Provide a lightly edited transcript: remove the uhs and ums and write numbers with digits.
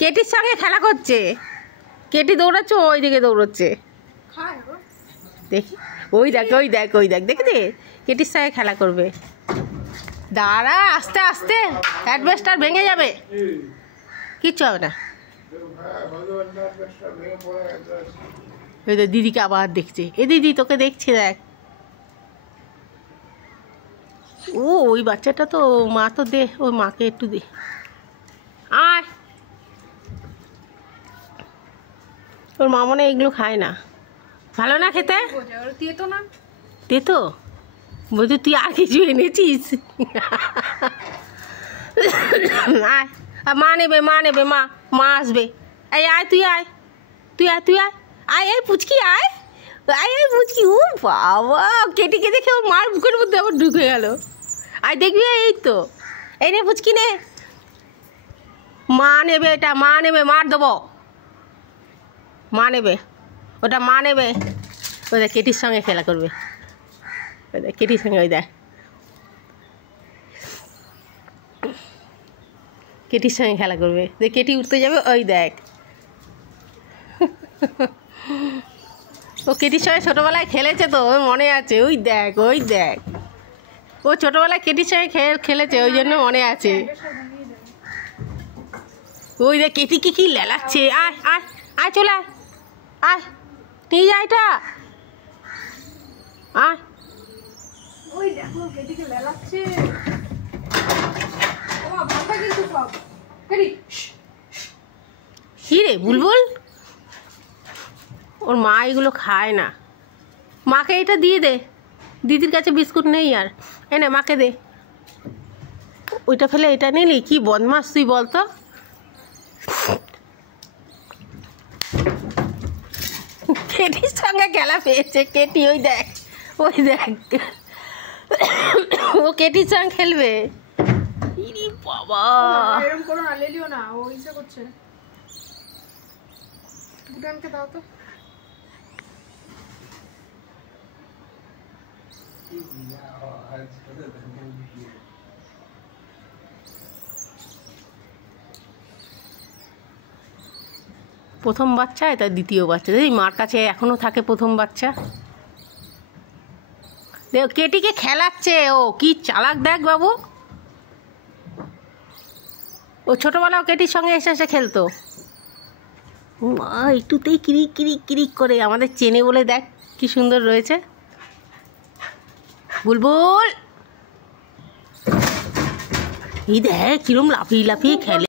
কেটির সঙ্গে খেলা করছে। কেটি দৌড়াচ্ছে, ওই দিকে দৌড়চ্ছে। দেখি, ওই দেখ ওই দেখ ওই দেখ, দেখে দে কেটির সঙ্গে খেলা করবে। দাঁড়া, আস্তে আস্তে, অ্যাডভেস্টার ভেঙে যাবে, কিচ্ছু হবে না। ওই তো দিদিকে আবার দেখছে। এ দিদি তোকে দেখছি, দেখ। ও ওই বাচ্চাটা তো মা, তো দে ওই মাকে একটু দে। আয়, ওর মা মনে এগুলো খায় না, ভালো না খেতে। তেতো বলছি, তুই আর কিছু এনেছিস? আয়, মা নেবে, মা নেবে, মা মা আসবে। এই আয়, তুই আয়, তুই আয়, তুই আয়, আয় এই পুচকি আয়, আয় এই পুচকি। ও বাবা, কেটিকে দেখে ওর মার বুকের মধ্যে আবার ঢুকে গেল। আয় দেখবি, এই তো, এই রে পুচকি নে, মা নেবে এটা, মা নেবে, মার দেবো, মা নেবে ওটা, মা নেবে। ওই দেখ কেটির সঙ্গে খেলা করবে, ওই দেখ কেটির সঙ্গে, ওই দেখ কেটির সঙ্গে খেলা করবে। দেখ কেটি উঠতে যাবে, ওই দেখ। ও কেটির সঙ্গে ছোটোবেলায় খেলেছে তো, ওর মনে আছে। ওই দেখ ওই দেখ, ও ছোটোবেলায় কেটির সঙ্গে খেলেছে, ওই জন্য মনে আছে। ওই দেখ কেটিকে কি লেলাচ্ছে। আয় আয় আয়, চলে আয়, আয় নিয়ে যা এটা, আয়। ওই দেখো কেটিকে লেলাচ্ছে। ওমা ভাঙা কিন্তু সব। কেটি, কি রে বুলবুল, ওর মা এগুলো খায় না। মাকে এটা দিয়ে দে, দিদির কাছে বিস্কুট নেই আর, এনে মাকে দে। ওইটা ফেলে এটা নিলি, কি বদমাস তুই বলতো। কেটির সঙ্গে খেলা পেয়েছে কেটি, ওই দেখ ওই দেখ, ও কেটির সঙ্গে খেলবে। ইরি বাবা, এরকম করো না, লেলিও না, ও ইচ্ছা করছে। ভুটানকে দাও তো। প্রথম বাচ্চা, এটা দ্বিতীয় বাচ্চা। এই মার কাছে এখনো থাকে প্রথম বাচ্চা। দেখ কেটিকে খেলাচ্ছে, ও কি চালাক দেখ বাবু। ও ছোটবেলাও কেটির সঙ্গে এসে এসে খেলতো। মা একটুতেই কিরিক কিরিক কিরিক করে, আমাদের চেনে বলে দেখ কি সুন্দর রয়েছে। বুলবুল, এই দেখ কিরম লাফিয়ে লাফিয়ে খেলে।